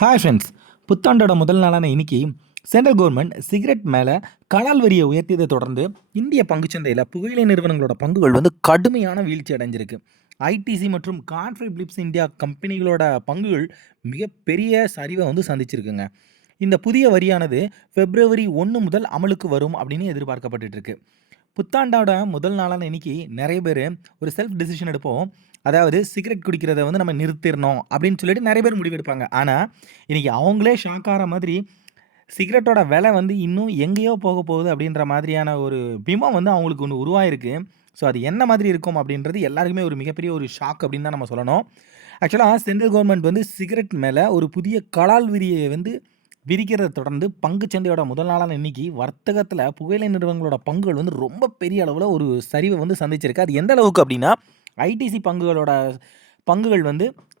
Hi friends. புத்தாண்டோட முதல் நாளான இன்னைக்கு சென்ட்ரல் கவர்மெண்ட் சிகரெட் மேலே கலால் வரியை உயர்த்தியதை தொடர்ந்து இந்திய பங்குச்சந்தையில் புகையிலை நிறுவனங்களோட பங்குகள் கடுமையான வீழ்ச்சி அடைஞ்சிருக்கு. ஐடிசி மற்றும் கார்ப்பரேட் பிலிப்ஸ் இந்தியா கம்பெனிகளோட பங்குகள் மிகப்பெரிய சரிவை சந்திச்சிருக்குங்க. இந்த புதிய வரியானது பிப்ரவரி 1 முதல் அமலுக்கு வரும் அப்படின்னு எதிர்பார்க்கப்பட்டு இருக்கு. புத்தாண்டோட முதல் நாளான இன்னைக்கு நிறைய பேர் ஒரு செல்ஃப் டிசிஷன் எடுப்போம். அதாவது சிகரெட் குடிக்கிறத நம்ம நிறுத்திடணும் அப்படின்னு சொல்லிட்டு நிறைய பேர் முடிவெடுப்பாங்க. ஆனால் இன்னைக்கு அவங்களே ஷாக் ஆகிற மாதிரி சிகரெட்டோட விலை இன்னும் எங்கேயோ போக போகுது அப்படின்ற மாதிரியான ஒரு பிம்பம் அவங்களுக்கு ஒன்று உருவாயிருக்கு. ஸோ அது என்ன மாதிரி இருக்கும் அப்படின்றது எல்லாருக்குமே ஒரு மிகப்பெரிய ஒரு ஷாக் அப்படின்னு தான் நம்ம சொல்லணும். ஆக்சுவலாக சென்ட்ரல் கவர்மெண்ட் சிகரெட் மேலே ஒரு புதிய கலால் விரியை விதிக்கிறத தொடர்ந்து பங்குச்சந்தையோட முதல் நாளான இன்னைக்கு வர்த்தகத்தில் புகையிலை நிறுவனங்களோட பங்குகள் ரொம்ப பெரிய அளவில் ஒரு சரிவை சந்திச்சிருக்கு. அது எந்த அளவுக்கு அப்படின்னா ஐடிசி பங்குகள்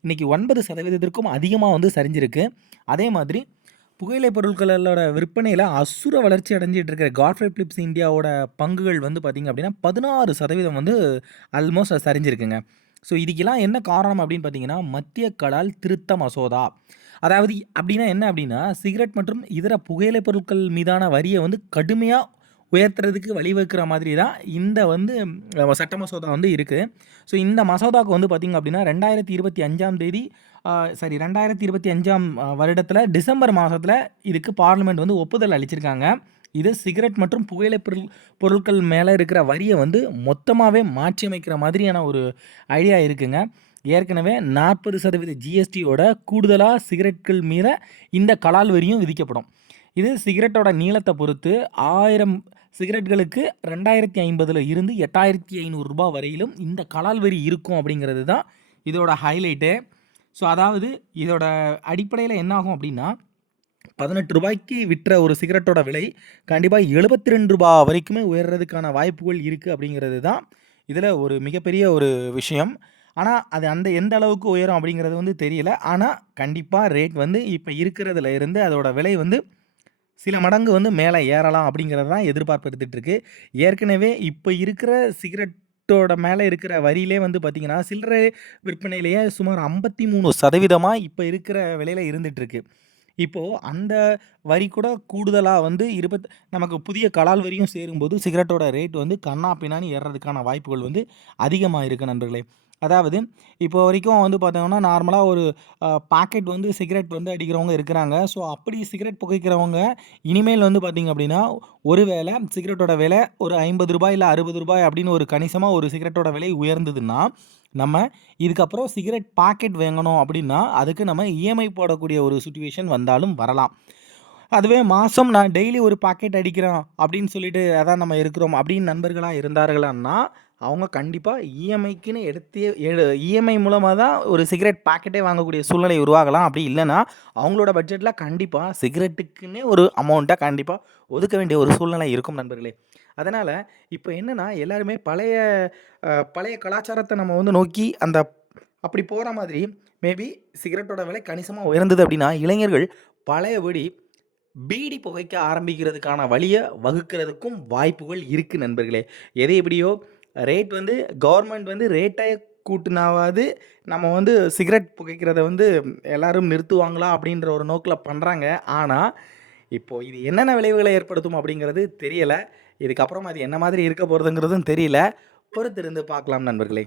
இன்னைக்கு 9% அதிகமாக சரிஞ்சிருக்கு. அதே மாதிரி புகையிலை பொருட்களோட விற்பனையில் அசுர வளர்ச்சி அடைஞ்சிட்டு இருக்கிற கார்ப்பரேட் பிலிப்ஸ் இந்தியாவோட பங்குகள் பார்த்திங்க அப்படின்னா 16% ஆல்மோஸ்ட் சரிஞ்சிருக்குங்க. ஸோ இதுக்கெல்லாம் என்ன காரணம் அப்படின்னு பார்த்தீங்கன்னா மத்திய கலால் திருத்த மசோதா. அதாவது அப்படின்னா என்ன அப்படின்னா சிகரெட் மற்றும் இதர புகையிலை பொருட்கள் மீதான வரியை கடுமையாக உயர்த்துறதுக்கு வழிவகுக்கிற மாதிரி தான் இந்த சட்ட மசோதா இருக்குது. ஸோ இந்த மசோதாவுக்கு பார்த்திங்க அப்படின்னா 2025 வருடத்தில் டிசம்பர் மாதத்தில் இதுக்கு பார்லிமெண்ட் ஒப்புதல் அளிச்சிருக்காங்க. இது சிகரெட் மற்றும் புகையிலை பொருட்கள் மேலே இருக்கிற வரியை மொத்தமாகவே மாற்றி அமைக்கிற மாதிரியான ஒரு ஐடியா இருக்குங்க. ஏற்கனவே 40% ஜிஎஸ்டியோட கூடுதலாக சிகரெட்கள் மீத இந்த கலால் வரியும் விதிக்கப்படும். இது சிகரெட்டோட நீளத்தை பொறுத்து 1000 சிகரெட்களுக்கு 2050 இருந்து 8500 ரூபாய் வரையிலும் இந்த கலால் வரி இருக்கும் அப்படிங்கிறது தான் இதோட ஹைலைட்டு. ஸோ அதாவது இதோட அடிப்படையில் என்ன ஆகும் அப்படின்னா 18 ரூபாய்க்கு விற்ற ஒரு சிகரெட்டோட விலை கண்டிப்பாக 72 ரூபாய் வரைக்குமே உயர்றதுக்கான வாய்ப்புகள் இருக்குது அப்படிங்கிறது தான் இதில் ஒரு மிகப்பெரிய ஒரு விஷயம். ஆனால் அது எந்த அளவுக்கு உயரும் அப்படிங்கிறது தெரியல. ஆனால் கண்டிப்பாக ரேட் இப்போ இருக்கிறதுல இருந்து அதோட விலை சில மடங்கு மேலே ஏறலாம் அப்படிங்கிறது தான் எதிர்பார்ப்பு இருந்துகிட்ருக்கு. ஏற்கனவே இப்போ இருக்கிற சிகரெட்டோட மேலே இருக்கிற வரியிலே பார்த்திங்கன்னா சில்லறை விற்பனையிலேயே சுமார் 53% இப்போ இருக்கிற விலையில் இருந்துகிட்ருக்கு. இப்போது அந்த வரி கூட கூடுதலாக நமக்கு புதிய கலால் வரியும் சேரும்போது சிகரெட்டோட ரேட் கண்ணா பின்னான்னு ஏறுறதுக்கான வாய்ப்புகள் அதிகமாக இருக்குது நண்பர்களே. அதாவது இப்போ வரைக்கும் பார்த்தோம்னா நார்மலாக ஒரு பாக்கெட் சிகரெட் அடிக்கிறவங்க இருக்கிறாங்க. ஸோ அப்படி சிகரெட் புகைக்கிறவங்க இனிமேல் பார்த்திங்க அப்படின்னா ஒரு வேளை சிகரெட்டோட விலை ஒரு 50 ரூபாய் இல்லை 60 ரூபாய் அப்படின்னு ஒரு கணிசமாக ஒரு சிகரெட்டோட விலை உயர்ந்ததுன்னா நம்ம இதுக்கப்புறம் சிகரெட் பாக்கெட் வாங்கணும் அப்படின்னா அதுக்கு நம்ம இஎம்ஐ போடக்கூடிய ஒரு சிச்சுவேஷன் வந்தாலும் வரலாம். அதுவே மாதம் நான் டெய்லி ஒரு பாக்கெட் அடிக்கிறேன் அப்படின்னு சொல்லிட்டு அதான் நம்ம இருக்கிறோம் அப்படின்னு நண்பர்களாக இருந்தார்களான்னா அவங்க கண்டிப்பாக இஎம்ஐக்குன்னு இஎம்ஐ மூலமாக தான் ஒரு சிகரெட் பாக்கெட்டே வாங்கக்கூடிய சூழ்நிலை உருவாகலாம். அப்படி இல்லைன்னா அவங்களோட பட்ஜெட்டில் கண்டிப்பாக சிகரெட்டுக்குன்னே ஒரு அமௌண்ட்டை கண்டிப்பாக ஒதுக்க வேண்டிய ஒரு சூழ்நிலை இருக்கும் நண்பர்களே. அதனால் இப்போ என்னென்னா எல்லாருமே பழைய கலாச்சாரத்தை நம்ம நோக்கி அப்படி போகிற மாதிரி மேபி சிகரெட்டோட விலை கணிசமாக உயர்ந்தது அப்படின்னா இளைஞர்கள் பழையபடி பீடி புகைக்க ஆரம்பிக்கிறதுக்கான வழியை வகுக்கிறதுக்கும் வாய்ப்புகள் இருக்குது நண்பர்களே. எது எப்படியோ ரேட் கவர்மெண்ட் ரேட்டை கூட்டினாவது நம்ம சிகரெட் புகைக்கிறத எல்லோரும் நிறுத்துவாங்களா அப்படின்ற ஒரு நோக்கில் பண்ணுறாங்க. ஆனால் இப்போது இது என்னென்ன விளைவுகளை ஏற்படுத்தும் அப்படிங்கிறது தெரியலை. இதுக்கப்புறம் அது என்ன மாதிரி இருக்க போகிறதுங்கிறதும் தெரியல. பொறுத்திருந்து பார்க்கலாம் நண்பர்களே.